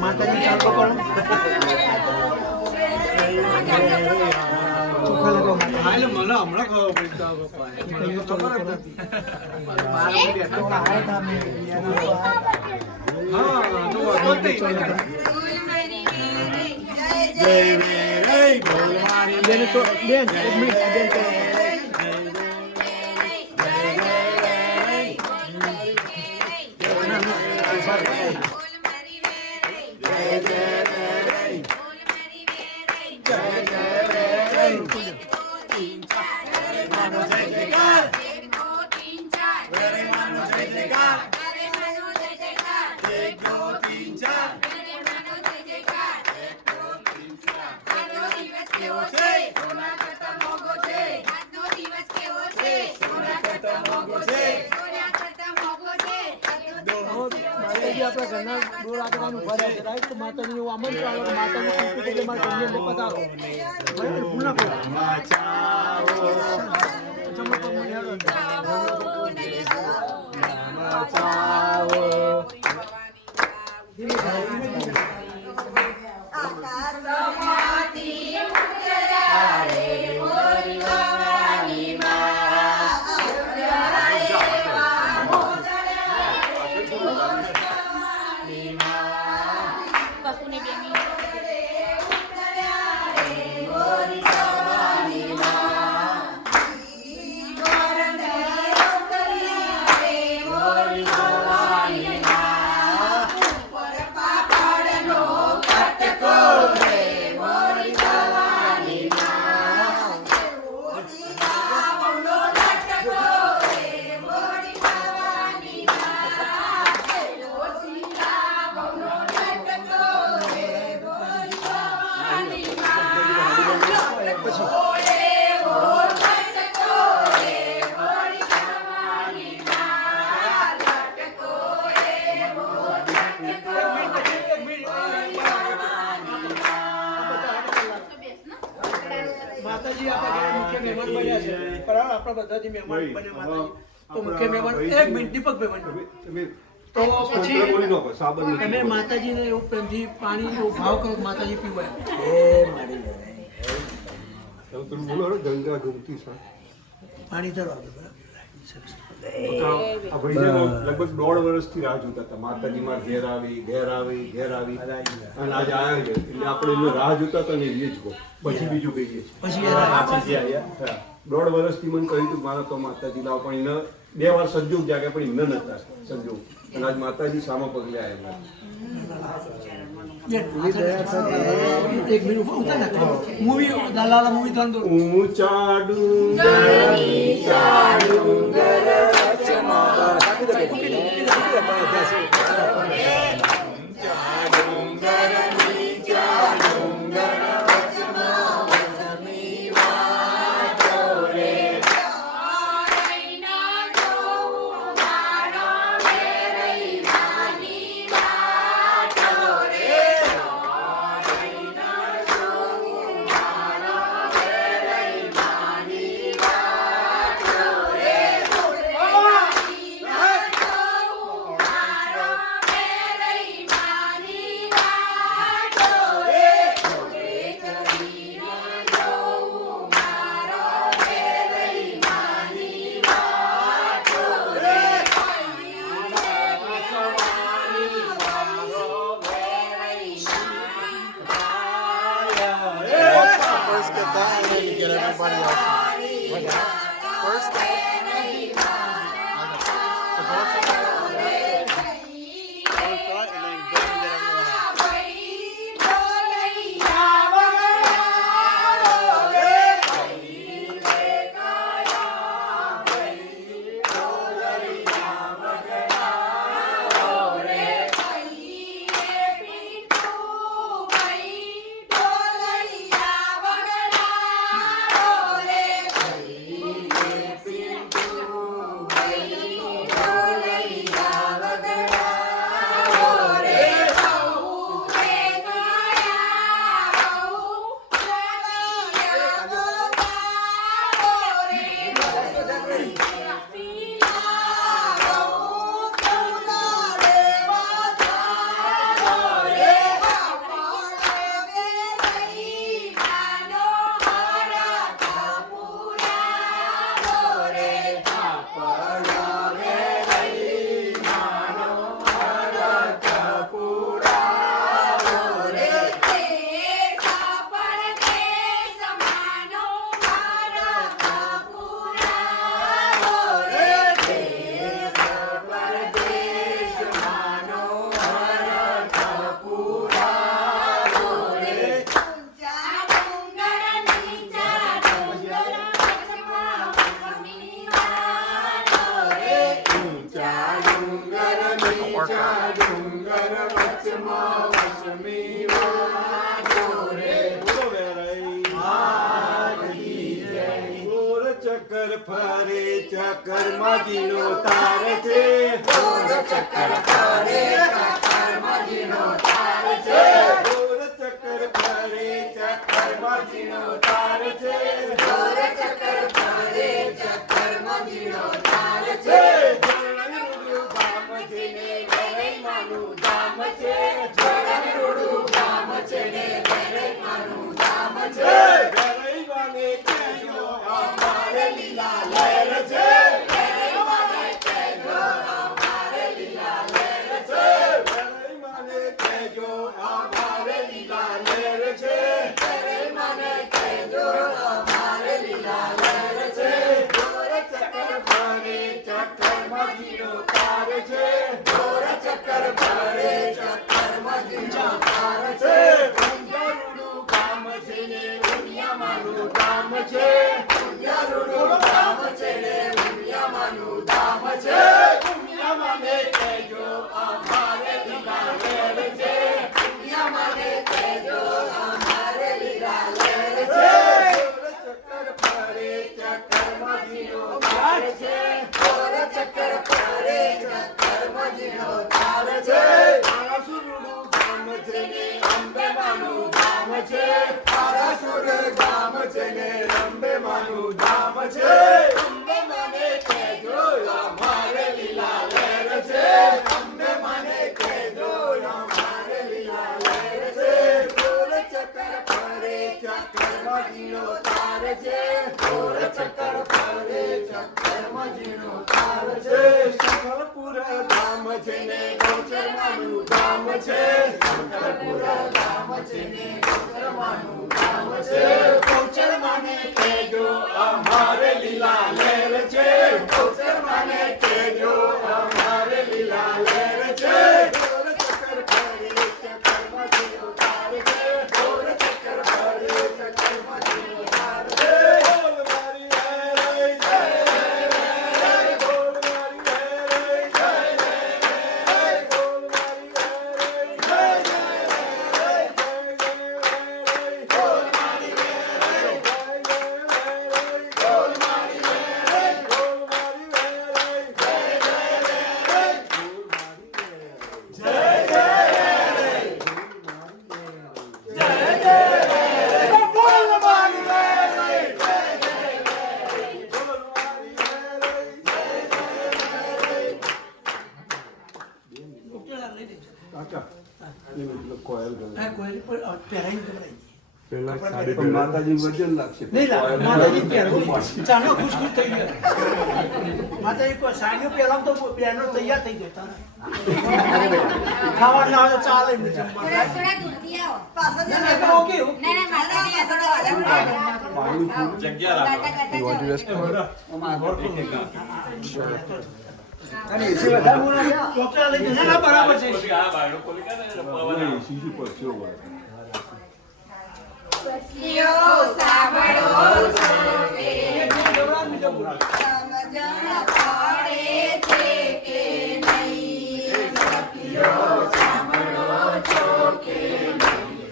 માતાજી ચાલતો કરો ચોખા લગાવો મને હમણાં ખબર આપણા ઘરના ડોર આગળનું ઉભા રહે રાઈટ તો માતાજીને એવું આમંત્રણ આવે માતાજી કૃપા એટલે મારા ઘરની અંદર પધારો ભૂલ ના કરો માતાજી આપણા મુખ્ય મહેમાન બન્યા છે પણ આપણા બધાથી મહેમાન બન્યા માતાજી તો મુખ્ય મહેમાન એક મિનિટ દીપકભાઈ બન્યો તો પછી તમે માતાજીને એવું પ્રેમથી પાણી એવો ભાવ કરો માતાજી પીવાય એ મારી ગંગા ગમતી પાણી ધરો લગભગ 1.5 વર્ષથી રાહ જોતા હતા માતાજી માં ઘેર આવી અને આજે આવ્યા છે એટલે આપણે એમને રાહ જોતા હતા ને એ જ કહો પછી બીજું કહીએ પછી 1.5 વર્ષથી મને કહ્યું હતું મારા તો માતાજી લાવ પણ એને 2 વાર સંજોગ જાગ્યા પણ એમને નતા સંજોગ અને આજ માતાજી સામા પગલે આવ્યા એક મિનિટ મૂવી લાલા મૂવી ધંધો ઊંચા ઊંચા ડુંગર વચમાં વસમી વાજો રે બોલો વેરાઈ માત કી જય ગોર ચક્કર ફરે ચક્કર માજીનો તાર છે ગોર ચક્કર ફરે ચક્કર માજીનો તાર છે ગોર ચક્કર ફરે ચક્કર માજીનો તાર છે ગોર ચક્કર ફરે ચક્કર માજીનો તાર છે જળનરુડું ગામ છે ને વેરાઈ માનું ધામ છે જળનરુડું ગામ છે ને વેરાઈ માનું ધામ છે વેરાઈ વાગે કહેજો અમારે લીલા લહેર છે વેરાઈ વાગે કહેજો અમારે લીલા લહેર છે વેરાઈ માને કહેજો અમારે લીલા લહેર છે વેરાઈ માને કહેજો અમારે લીલા લહેર છે ગોર ચક્કર ફરે ચક્કર માજીનો તાર છે ગોર ચક્કર ફરે ચક્કર માજીનો તાર છે ઊંઝારુડું ગામ છે ને ઉમિયામાનું ધામ છે ઊંઝારુડું ગામ છે ને ઉમિયામાનું ધામ છે ઉમિયામાને કહેજો અમારે લીલા લહેર છે ઉમિયામાને કહેજો અમારે લીલા લહેર છે ગોર ચક્કર ફરે ચક્કર માજીનો તાર છે ગોર ચક્કર ફરે ચક્કર માજીનો તાર છે આરાસુરનું ગામ છે ને અંબેમાનું ધામ છે આરાસુર ગામ છે ને અંબેમાનું ધામ છે અંબેમાને કહેજો અમારે લીલા લહેર છે અંબેમાને કહેજો અમારે લીલા લહેર છે ગોર ચક્કર ફરે ચક્કર માજીનો તાર છે ગોર ચક્કર ફરે ચક્કર માજીનો તાર છે શંકરપુર ધામ છે ને ગૌચરમાનું ધામ છે શંકરપુર ધામ છે ને ગૌચરમાનું ધામ છે ગૌચરમાને કહેજો અમારે લીલા લહેર છે ગૌચરમાને કહેજો અમારે લીલા લહેર છે ગોર ચક્કર ફરે ચક્કર માજીનો તાર છે ગોર ચક્કર ફરે ચક્કર માજીનો તાર છે બોલ મારી વેરાઈ જય વેરાઈ બોલ મારી વેરાઈ જય વેરાઈ બોલ મારી વેરાઈ જય વેરાઈ જય વેરાઈ બોલ મારી વેરાઈ જય વેરાઈ બોલ મારી વેરાઈ બોલ મારી વેરાઈ જય વેરાઈ બોલ મારી વેરાઈ ઉપટેલા લઈ દેજો. કાકા એ કોયલ આ કોયલી પર પહેરાઈને ગભરાઈ ગઈ. પેલા પણ માતાજી વજન લાગશે નહીં લાગે. માતાજી પહેરવું ચાલો ખુશ ખુશ થઈ ગયા. માતાજી કોઈ સાડીઓ પહેરાવ તો બહેનો તૈયાર થઈ જતા ને. ખાવાનું આવે તો ચાલે ને જમવાનું. થોડા દૂરથી આવો. ના, ના, તો ઓકે, ઓકે. ના, ના, માતાજી થોડા જગ્યા રાખો. ચોકડા લઈ જજો. ના, ના, બરાબર છે. પછી આ બારણું ખોલી કાઢે ને પવન આવે. શીશી પર છે હોય સાંભળો છો કે એક જણ ગભરાય, બીજો બોલે. સમજણ પડે છે કે નહીં સખીઓ સાંભળો છો કે નહીં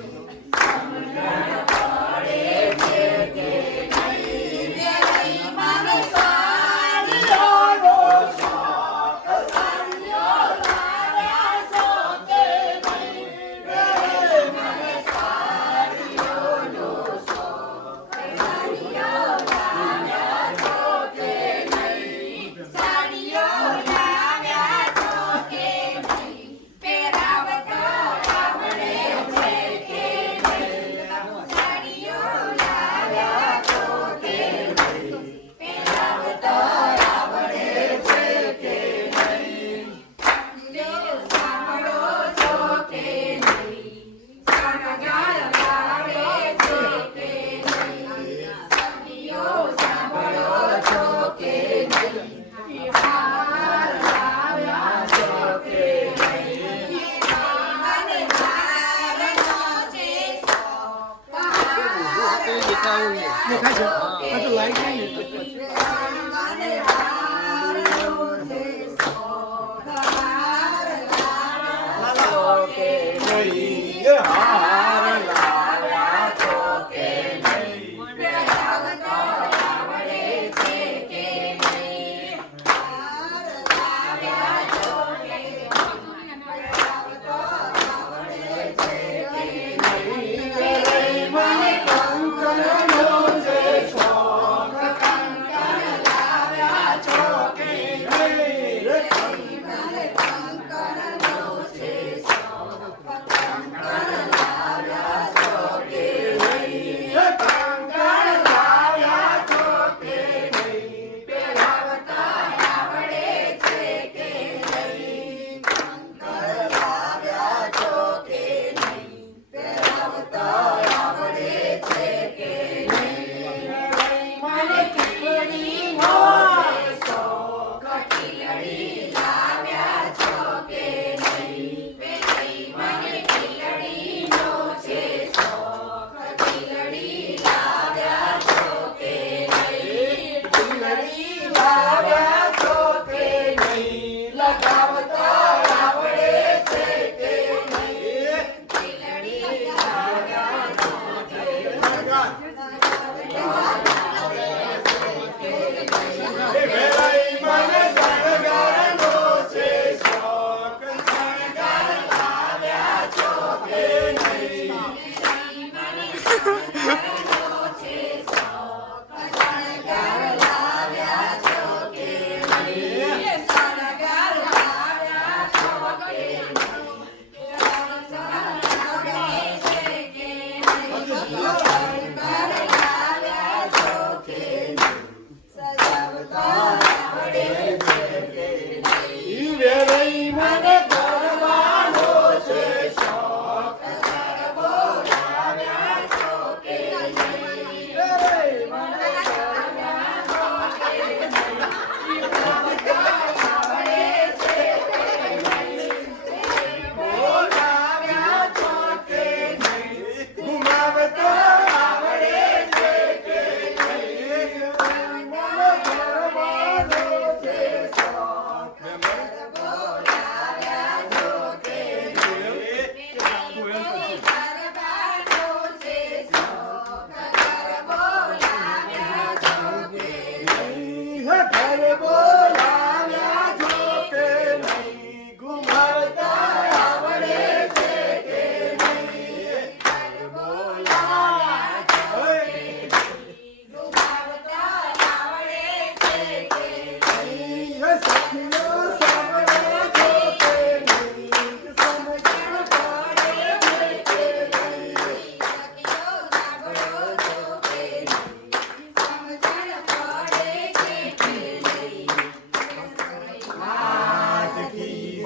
સમજણ પડે છે કે નહીં વેરાઈ મને સાડીઓનો શોખ સાડીઓ લાવ્યા છો કે નહીં વેરાઈ મને સાડીઓનો શોખ સાડીઓ લાવ્યા છો કે નહીં ચોકે નહીં રે કંકણનો છે શોખ કંકણ લાવ્યા ચોકે નહીં કંકણ લાવ્યા ચોકે નહીં પહેરાવતા આવડે છે કે નહીં કંકણ લાવ્યા ચોકે નહીં પહેરાવતા આવડે છે કે નહીં મને ખીચડીનો છે શોખ ખીચડી લાવ્યા ચોકે નહીં મને ખીચડીનો છે શોખ ખીચડી લાવ્યા ચોકે નહીં ખીચડી લાવ્યા ચોકે નહીં લગાવતા આવડે છે કે નહીં ખીચડી લાવ્યા ચોકે વેરાઈ મને શણગારનો છે શોખ શણગાર લાવ્યા ચોકે નહીં શણગાર લાવ્યા ચોકે નહીં શણગાર લાવ્યા ચોકે નહીં આવડે છે કે નહીં શણગાર લાવ્યા ચોકે નહીં સજાવતા આવડે છે કે નહીં વેરાઈ મને ગરબાનો છે શોખ ગરબો લાવ્યા ચોકે નહીં વેરાઈ મને લાવ્યા ચોકે નહીં આવડે છે કે નહીં બોલાવ્યા ચોકે નહીં ઘુમાવતો આવડે છે કે નહીં મને ગરબાનો છે શોખ ગરબો લાવ્યા ચોકે નહીં ગરબાનો છે શોખ ગરબો લાવ્યા ચોકે નહીં ઘર બોલાવ્યા ચોકે નહીં ઘુમાવતા આવડે છે કે નહીં બોલાવ્યા ચોકે નહીં ડુબાવતા આવડે છે કે નહીં સખીઓ સાંભળો ચોકે નહીં સમજણ પડે છે કે નહીં સખીઓ સાંભળો ચોકે નહીં સમજણ પડે છે કે નહીં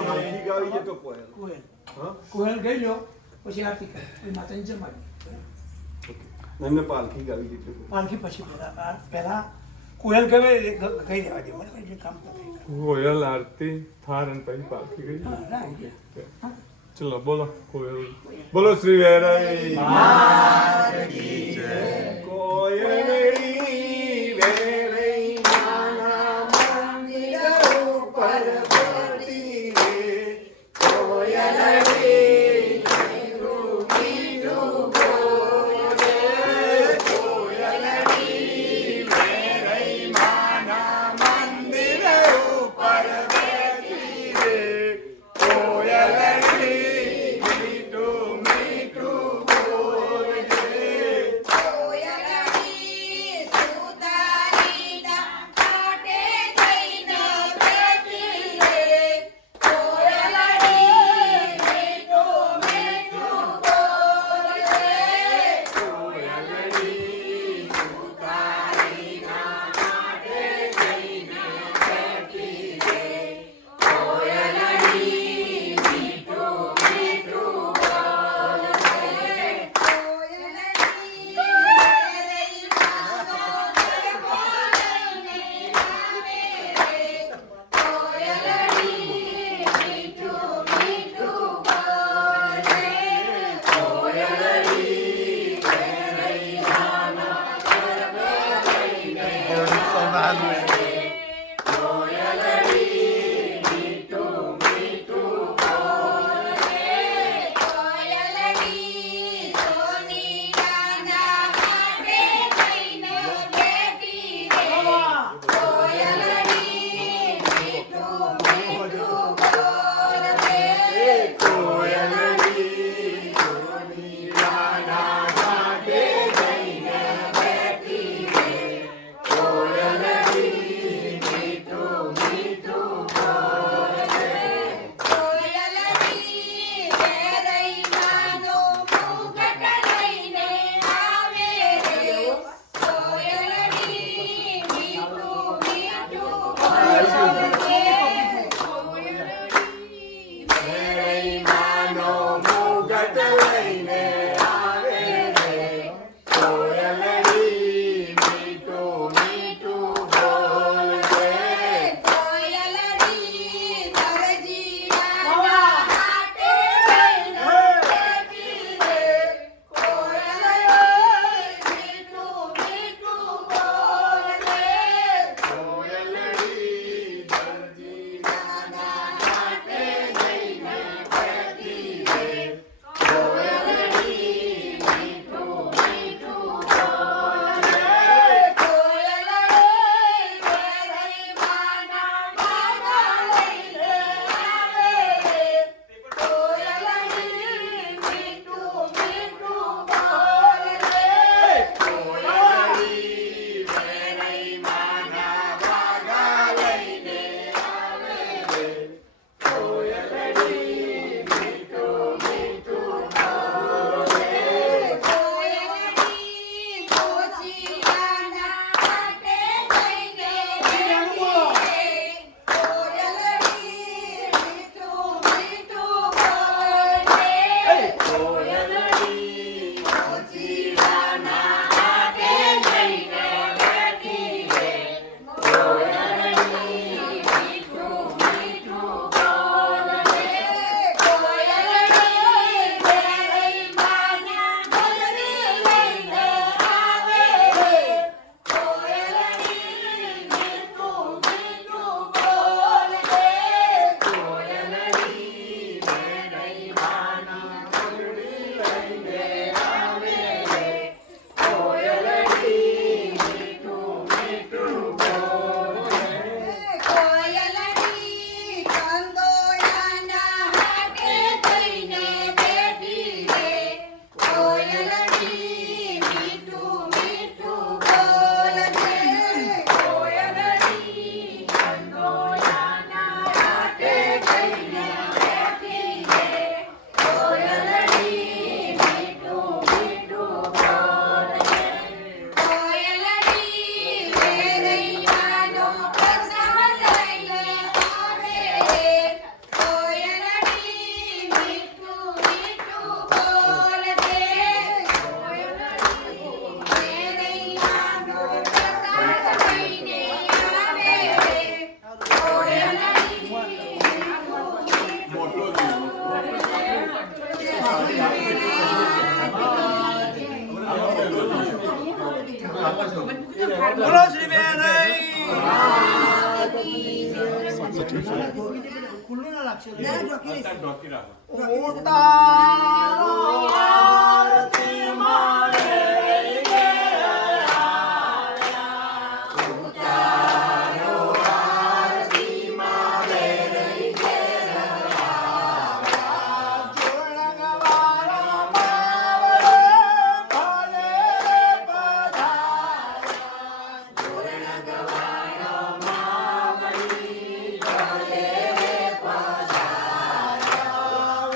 પાલખી ગાવી છે તો કોયલ કોયલ હા કોયલ ગઈ લો પછી આરતી કરી પછી માતાજી જમાડી એમને પાલખી ગાવી છે પાલખી પછી પહેલા કોયલ ગવે ગઈ દેવા દે મને એટલે કામ પતે કોયલ આરતી થાર અને પછી પાલખી ગઈ હા ના idea. ચલો બોલો કોયલ બોલો શ્રી વેરાઈ કોયલડી વેરઈ નાના મંદિર ઉપર ફરતી રે કોયલડી મીઠું મીઠું બોલે કોયલડી વેરઈ માના મંદિર ઉપર બેઠી રે કોયલડી મીઠું મીઠું બોલે કોયલડી સુતારીના કાંઠે જઈને બેઠી રે બોલો શ્રી વેરાઈ ખુલ્લું ના લાગશે અત્યારે ઢોકી રાખો. ઉતારો આરતી મારે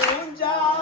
ઊંચા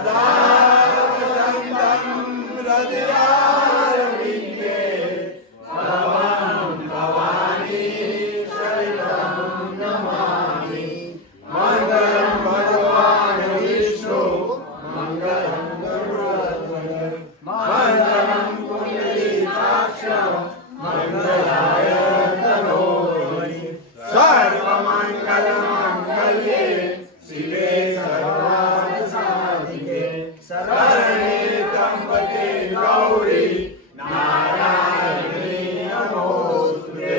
સદા વસંતમ હૃદયારવિંદે ભવં ભવાની સહિતં નમામિ મંગલં ભગવાન વિષ્ણુ મંગલં ગરુડધ્વજ મંગલં પુંડરીકાક્ષ મંગલાય તનોહરિ સર્વમંગલમાંગલ્યે શિવે સર્વાર્થસાધિકે શરણે ત્ર્યંબકે ગૌરી નારાયણી નમોસ્તુતે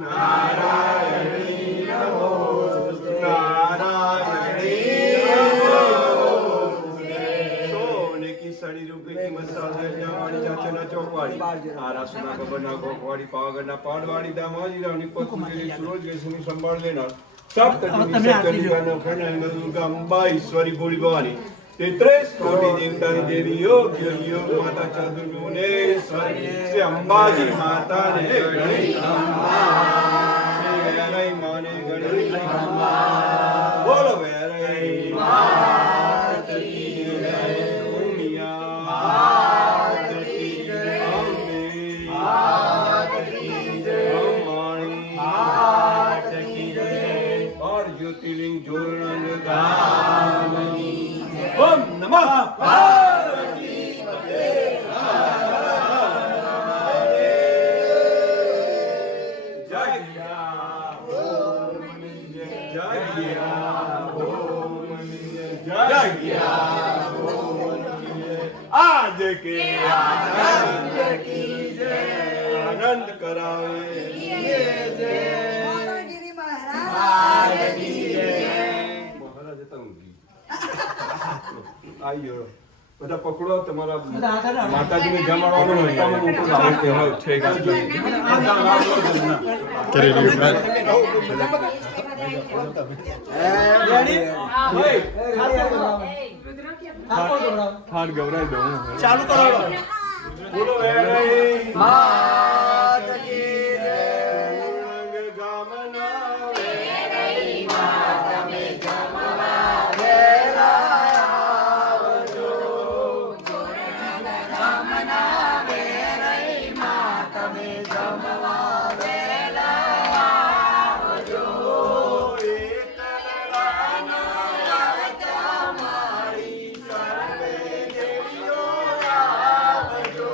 નારાયણી નમોસ્તુતે નારાયણી નમોસ્તુતે સોને કી સડી રૂપે કી મસાલા જાવાણી ચાચના ચોકવાડી આરાસના ગબરના ગોકવાડી પાવાગઢના પાડવાડી દામાજી રાવની પત્ની સુરોજ ગેસની સંભાળ લેનાર સપ્તમી સપ્તમીનો ખંડ દુર્ગા અંબા ઈશ્વરી ભોળી ભવાની 33 કોટી દેવતાની દેવી યોગ યોગ માતા ચતુર્ભુવનેશ્વરી શ્રી અંબાજી માતાને ગણી શ્રી વેરાઈ માને ગણી બોલો વેરાઈ માત કી જય ઉમિયા માત કી જય અંબે માત કી જય અંબાણી માત કી જય और ज्योतिर्लिंग जोड़न गामनी ओम नमः पार्वती पते जगिया ओम जगिया ओम जगिया ओम आज के आनंद की जय आनंद करावे ये जय મોગલગીરી મહારાજ મહારાજ હતા ઊંઘી. આઈ ગયો. બધા પકડો તમારા માતાજીને જમાડવાનું મોટામાં મોટું લાભ કહેવાય છે. થાળ ગવરાઈ દઉં ચાલુ કરો બોલો વેરાઈ માત કી જય રંગ ગામના વેરાઈ માં તમે જમવા વેરાવજો જમના વેરાઈ માં તમે જમવા વેલા આવજો મારી સર્વે દેવીઓ આવજો.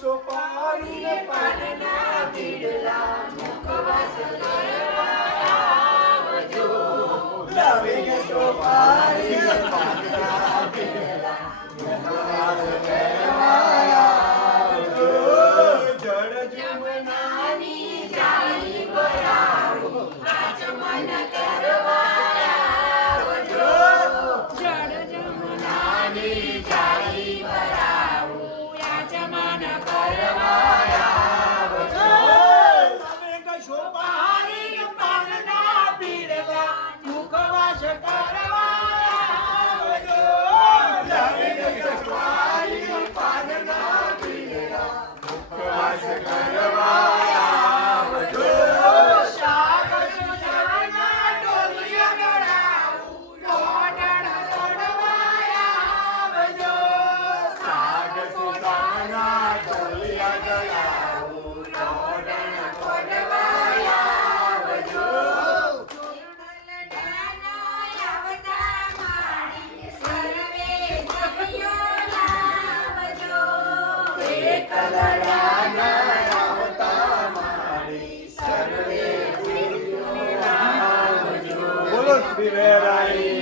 સોપારી પાનના પીડલા મુખવાસ કરવા આવજો. લાવીને સોપારી પાનના પીડલા મુખવાસ કરવા આવજો. જળ જમનાની જાળી ભરાવું આચમન કરવા આવજો. જળ જમનાની જાળી ભરાવું આચમન કરવા આવજો. તમે કશો પારી પાનના પીડલા મુખવાસ કરવા આવજો. તમે કશો પારી પાનના પીડલા મુખવાસ કરવા આવજો. શાક સુજાના ડોલિયા ગળાવું લોટણ તોડવા આવજો. શાક સુજાના ડોલિયા ગળાવું લોટણ તોડવા આવજો. એક લડાના આવતા મારી સર્વે જીવો આવજો. બોલો શ્રી વેરાઈ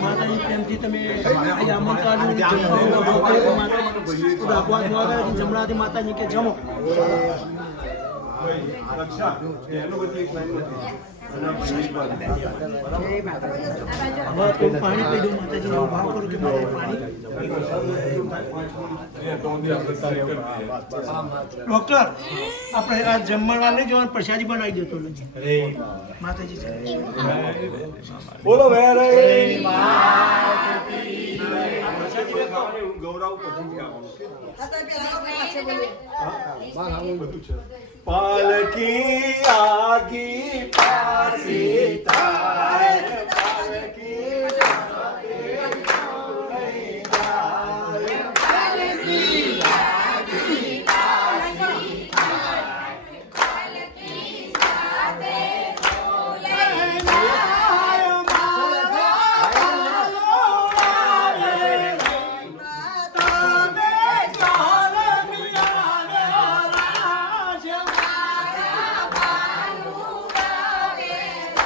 માતાજી પ્રેમથી તમે અહીં આમંત્રણ જમણાથી માતાજી કે જમો. રક્ષા એનો બધી એક લાઈન નથી. હવે થોડું પાણી પી દઉં માતાજીને એવો ભાવ કરું કે મારે પાણી. ડોક્ટર આપણે આ જમવા નહીં જવાનું પ્રસાદી બનાવી દેતો માતાજી છે. બોલો વેરાઈ ગૌરવ પછી બધું છે. પાલકી આગી પાસી થાય. પાલકી સાથે લઈ જાય. પાલકી આગી પાસી થાય. પાલકી સાથે લઈ જાય. મારા આવે તમે ચાલ મિયા રાજ. મારા બાલુડા વેલા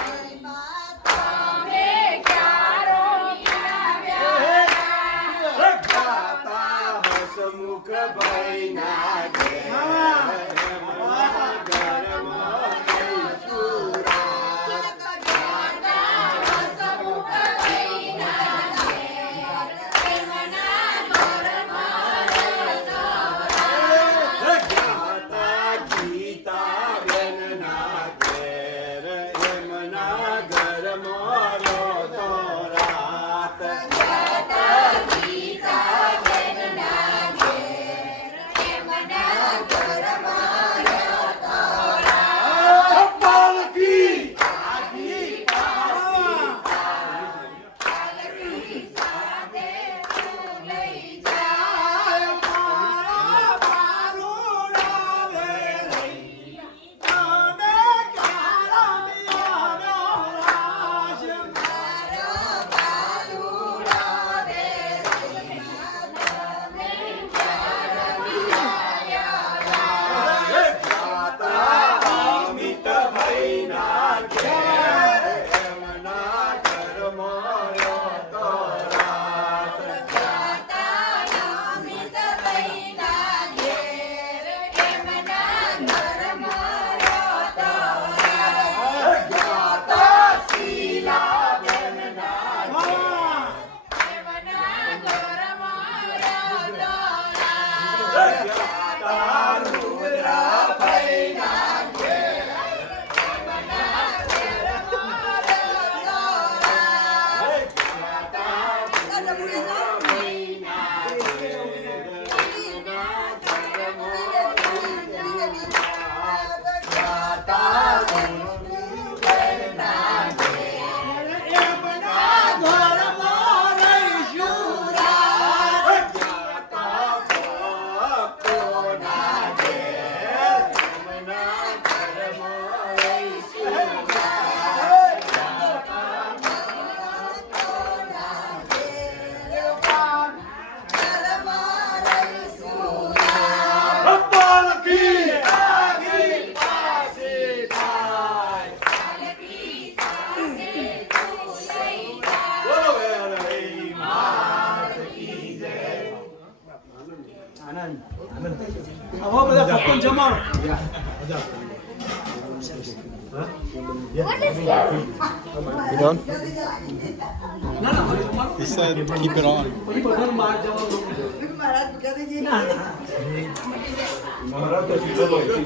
આવો બધા ભક્તોને જમાડો. ના ના હવે જમાડો. He said, keep it on. પછી બધાને બહાર જવાનું. મહારાજ કદી ના ના મહારાજ તો સીધો હોય.